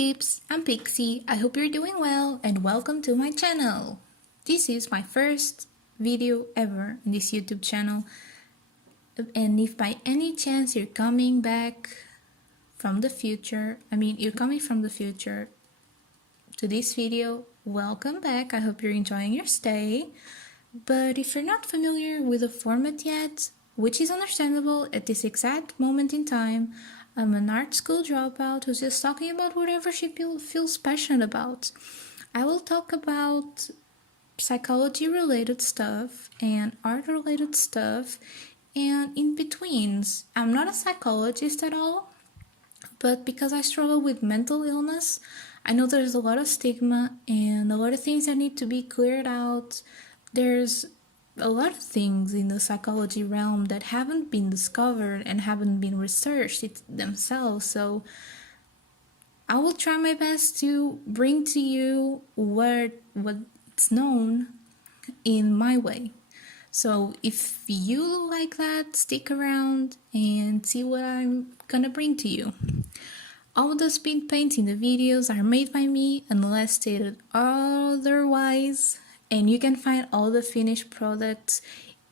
peeps, I'm Pixie. I hope you're doing well and welcome to my channel. This is my first video ever in this YouTube channel, and if by any chance you're coming from the future to this video, welcome back. I hope you're enjoying your stay. But if you're not familiar with the format yet, which is understandable at this exact moment in time, I'm an art school dropout who's just talking about whatever she feels passionate about. I will talk about psychology related stuff and art related stuff and in betweens. I'm not a psychologist at all, but because I struggle with mental illness, I know there's a lot of stigma and a lot of things that need to be cleared out. There's a lot of things in the psychology realm that haven't been discovered and haven't been researched themselves, so I will try my best to bring to you what's known in my way. So if you like that, stick around and see what I'm gonna bring to you. All the speed painting the videos are made by me unless stated otherwise, and you can find all the finished products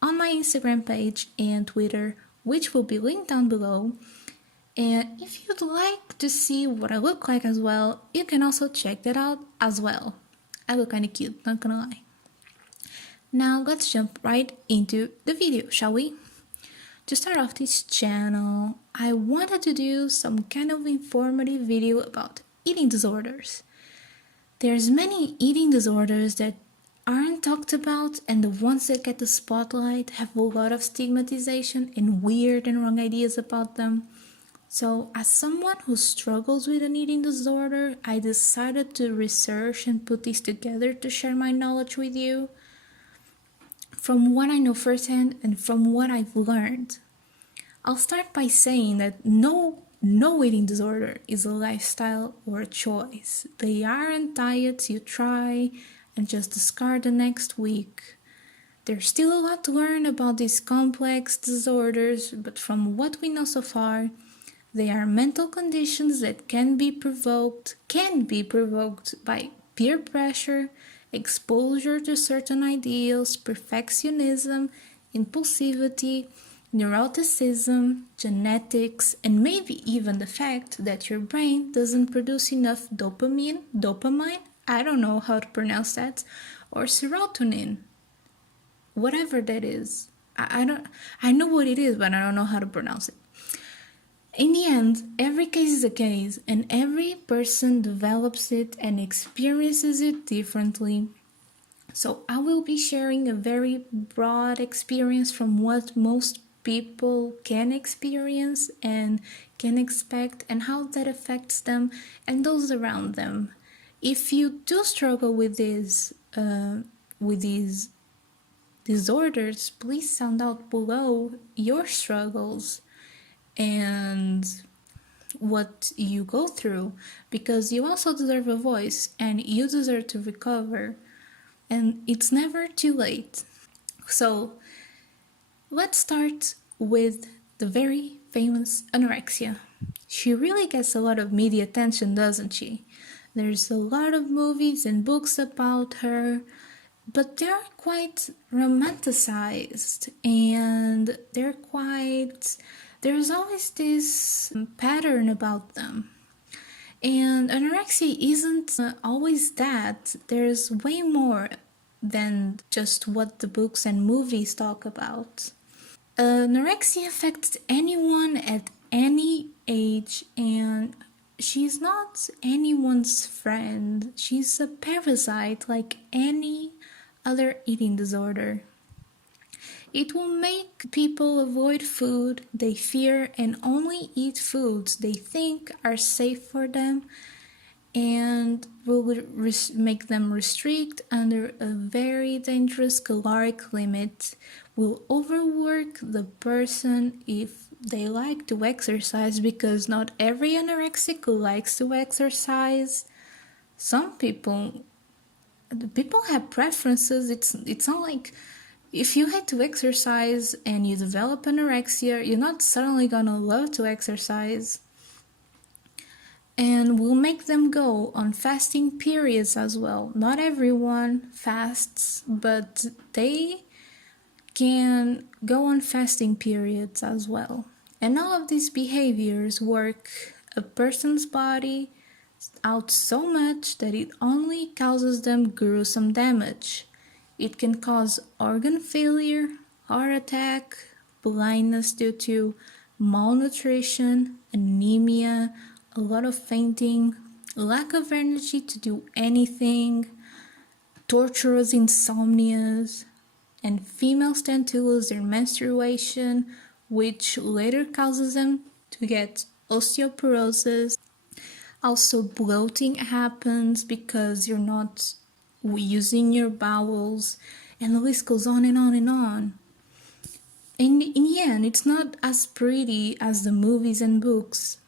on my Instagram page and Twitter, which will be linked down below. And if you'd like to see what I look like as well, you can also check that out as well. I look kinda cute, not gonna lie. Now let's jump right into the video, shall we? To start off this channel, I wanted to do some kind of informative video about eating disorders. There's many eating disorders that aren't talked about, and the ones that get the spotlight have a lot of stigmatization and weird and wrong ideas about them. So as someone who struggles with an eating disorder, I decided to research and put this together to share my knowledge with you from what I know firsthand and from what I've learned. I'll start by saying that no eating disorder is a lifestyle or a choice. They aren't diets you try and just discard the next week. There's still a lot to learn about these complex disorders, but from what we know so far, they are mental conditions that can be provoked by peer pressure, exposure to certain ideals, perfectionism, impulsivity, neuroticism, genetics, and maybe even the fact that your brain doesn't produce enough dopamine, I don't know how to pronounce that, or serotonin, whatever that is. I know what it is, but I don't know how to pronounce it. In the end, every case is a case, and every person develops it and experiences it differently. So I will be sharing a very broad experience from what most people can experience and can expect, and how that affects them and those around them. If you do struggle with these disorders, please sound out below your struggles and what you go through, because you also deserve a voice and you deserve to recover, and it's never too late. So let's start with the very famous anorexia. She really gets a lot of media attention, doesn't she? There's a lot of movies and books about her, but they're quite romanticized, and there's always this pattern about them. And anorexia isn't always that. There's way more than just what the books and movies talk about. Anorexia affects anyone at any age, and she's not anyone's friend. She's a parasite like any other eating disorder. It will make people avoid food they fear and only eat foods they think are safe for them, and will make them restrict under a very dangerous caloric limit, will overwork the person if they like to exercise, because not every anorexic likes to exercise. Some people have preferences. It's not like if you had to exercise and you develop anorexia, you're not suddenly gonna love to exercise. and will make them go on fasting periods as well. Not everyone fasts, but they can go on fasting periods as well. And all of these behaviors work a person's body out so much that it only causes them gruesome damage. It can cause organ failure, heart attack, blindness due to malnutrition, anemia, a lot of fainting, lack of energy to do anything, torturous insomnias, and females tend to lose their menstruation, which later causes them to get osteoporosis. Also, bloating happens because you're not using your bowels, and the list goes on and on and on. And in the end, it's not as pretty as the movies and books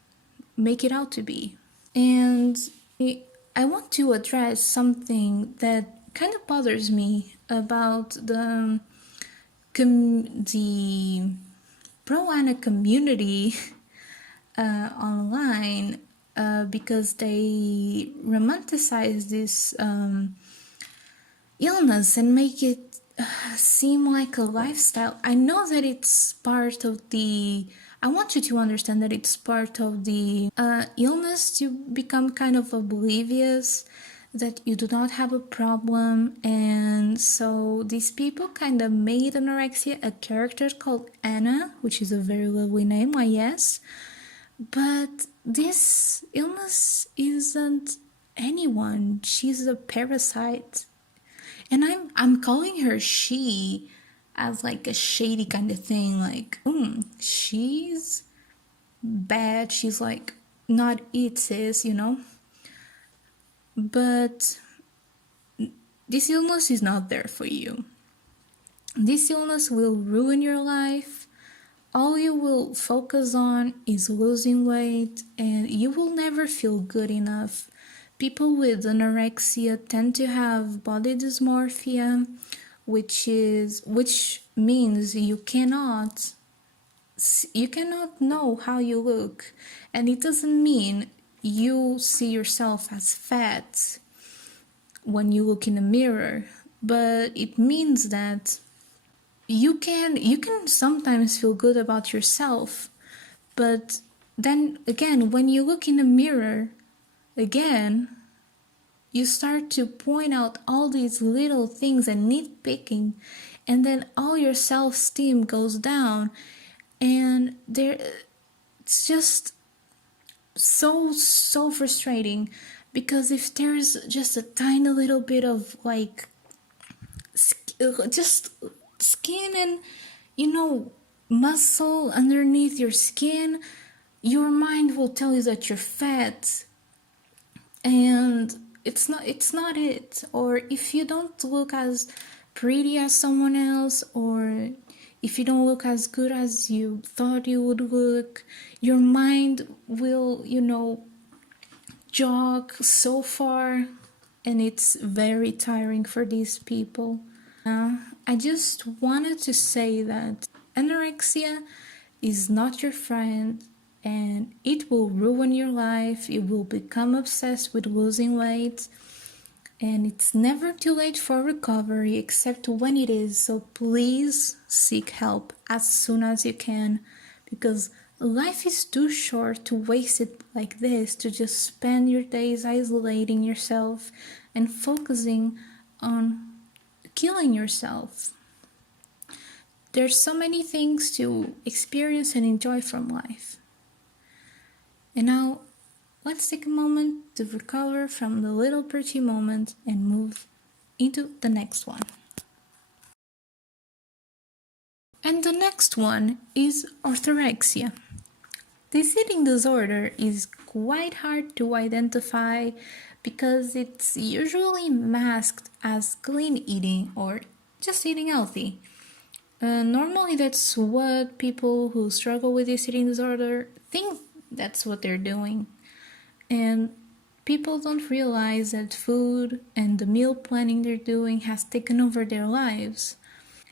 make it out to be. And I want to address something that kind of bothers me about the proana community online, because they romanticize this illness and make it seem like a lifestyle. I know that it's part of the... I want you to understand that it's part of the illness to become kind of oblivious that you do not have a problem. And so these people kind of made anorexia a character called Anna, which is a very lovely name, why yes. But this illness isn't anyone. She's a parasite. And I'm calling her she as like a shady kind of thing, like, she's bad, she's like not it, sis, you know? But this illness is not there for you. This illness will ruin your life. All you will focus on is losing weight, and you will never feel good enough. People with anorexia tend to have body dysmorphia, which means you cannot know how you look. And it doesn't mean you see yourself as fat when you look in a mirror, but it means that you can sometimes feel good about yourself, but then again, when you look in the mirror again, you start to point out all these little things and nitpicking, and then all your self-esteem goes down, and it's just so frustrating, because if there's just a tiny little bit of like just skin and muscle underneath your skin, your mind will tell you that you're fat, and it's not it. Or if you don't look as pretty as someone else, or if you don't look as good as you thought you would look, your mind will jog so far, and it's very tiring for these people. I just wanted to say that anorexia is not your friend, and it will ruin your life. You will become obsessed with losing weight, and it's never too late for recovery, except when it is. So please seek help as soon as you can, because life is too short to waste it like this, to just spend your days isolating yourself and focusing on killing yourself. There's so many things to experience and enjoy from life. And now, let's take a moment to recover from the little pretty moment and move into the next one. And the next one is orthorexia. This eating disorder is quite hard to identify because it's usually masked as clean eating or just eating healthy. Normally that's what people who struggle with this eating disorder think that's what they're doing. And people don't realize that food and the meal planning they're doing has taken over their lives.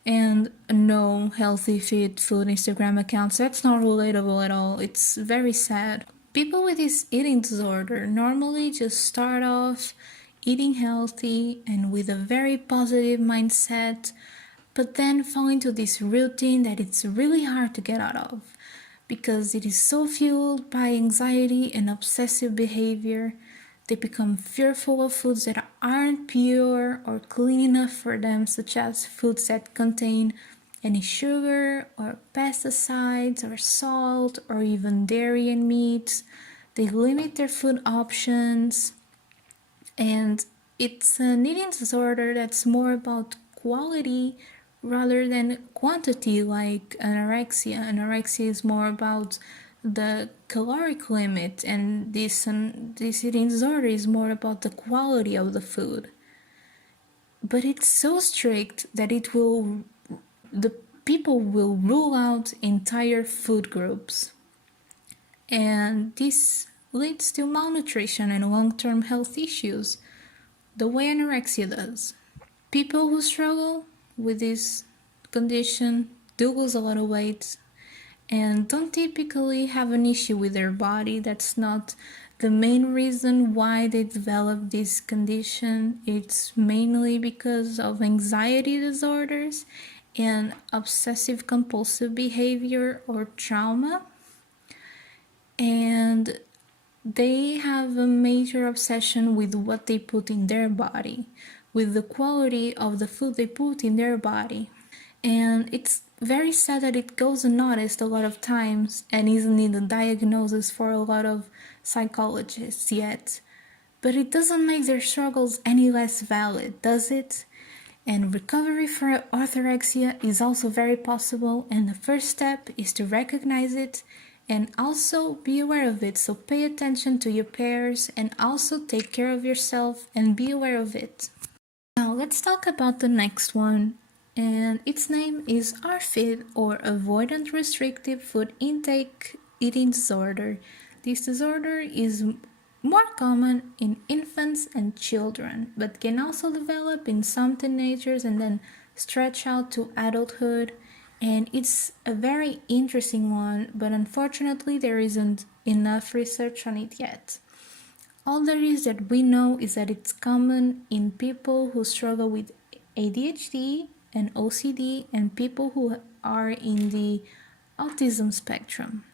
And no healthy fit food Instagram accounts, that's not relatable at all. It's very sad. People with this eating disorder normally just start off eating healthy and with a very positive mindset, but then fall into this routine that it's really hard to get out of because it is so fueled by anxiety and obsessive behavior. They become fearful of foods that aren't pure or clean enough for them, such as foods that contain any sugar or pesticides or salt or even dairy and meat. They limit their food options, and it's an eating disorder that's more about quality rather than quantity, like anorexia. Anorexia is more about the caloric limit, and this eating disorder is more about the quality of the food. But it's so strict that the people will rule out entire food groups, and this leads to malnutrition and long-term health issues, the way anorexia does. People who struggle with this condition do lose a lot of weight and don't typically have an issue with their body. That's not the main reason why they develop this condition. It's mainly because of anxiety disorders and obsessive compulsive behavior or trauma. And they have a major obsession with what they put in their body, with the quality of the food they put in their body. And it's very sad that it goes unnoticed a lot of times and isn't in the diagnosis for a lot of psychologists yet. But it doesn't make their struggles any less valid, does it? And recovery for orthorexia is also very possible, and the first step is to recognize it and also be aware of it. So pay attention to your peers and also take care of yourself and be aware of it. Now let's talk about the next one, and its name is arfid, or avoidant restrictive food intake eating disorder. This disorder is more common in infants and children, but can also develop in some teenagers and then stretch out to adulthood. And it's a very interesting one, but unfortunately there isn't enough research on it yet. All there is that we know is that it's common in people who struggle with ADHD and OCD and people who are in the autism spectrum.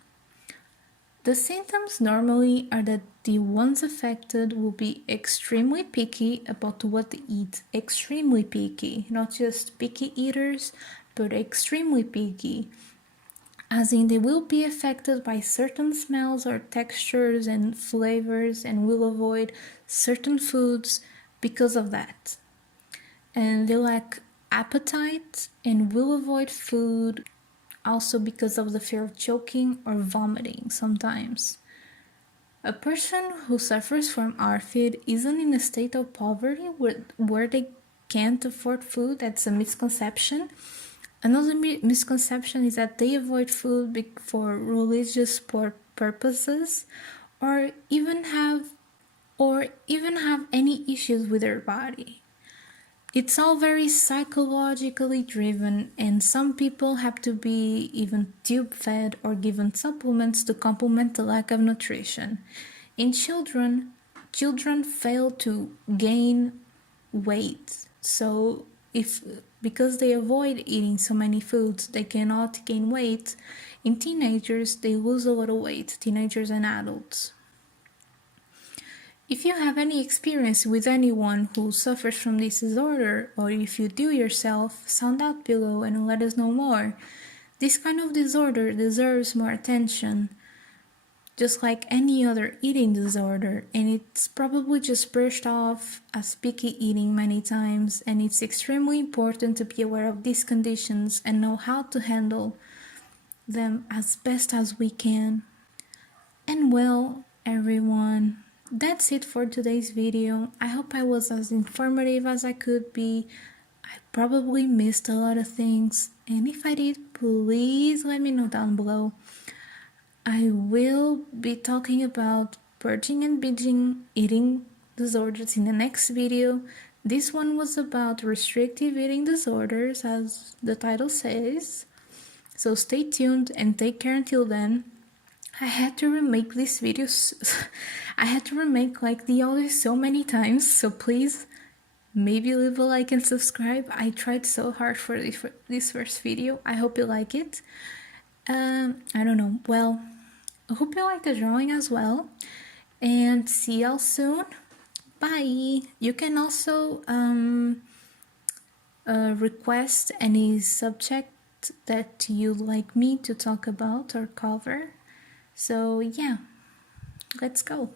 The symptoms normally are that the ones affected will be extremely picky about what they eat. Extremely picky, not just picky eaters, but extremely picky. As in, they will be affected by certain smells or textures and flavors and will avoid certain foods because of that. And they lack appetite and will avoid food also because of the fear of choking or vomiting sometimes. A person who suffers from arfid isn't in a state of poverty where they can't afford food. That's a misconception. Another misconception is that they avoid food for religious purposes or even have any issues with their body. It's all very psychologically driven, and some people have to be even tube fed or given supplements to complement the lack of nutrition. In children fail to gain weight, so because they avoid eating so many foods, they cannot gain weight. In teenagers, they lose a lot of weight, teenagers and adults. If you have any experience with anyone who suffers from this disorder, or if you do yourself, sound out below and let us know more. This kind of disorder deserves more attention, just like any other eating disorder, and it's probably just brushed off as picky eating many times, and it's extremely important to be aware of these conditions and know how to handle them as best as we can. And well, everyone, that's it for today's video. I hope I was as informative as I could be. I probably missed a lot of things, and if I did, please let me know down below. I will be talking about purging and binging eating disorders in the next video. This one was about restrictive eating disorders, as the title says. So stay tuned and take care until then. I had to remake this video. I had to remake like the audio so many times, so please maybe leave a like and subscribe. I tried so hard for this first video. I hope you like it. I don't know. Well, I hope you like the drawing as well. And see y'all soon. Bye. You can also request any subject that you'd like me to talk about or cover. So yeah, let's go.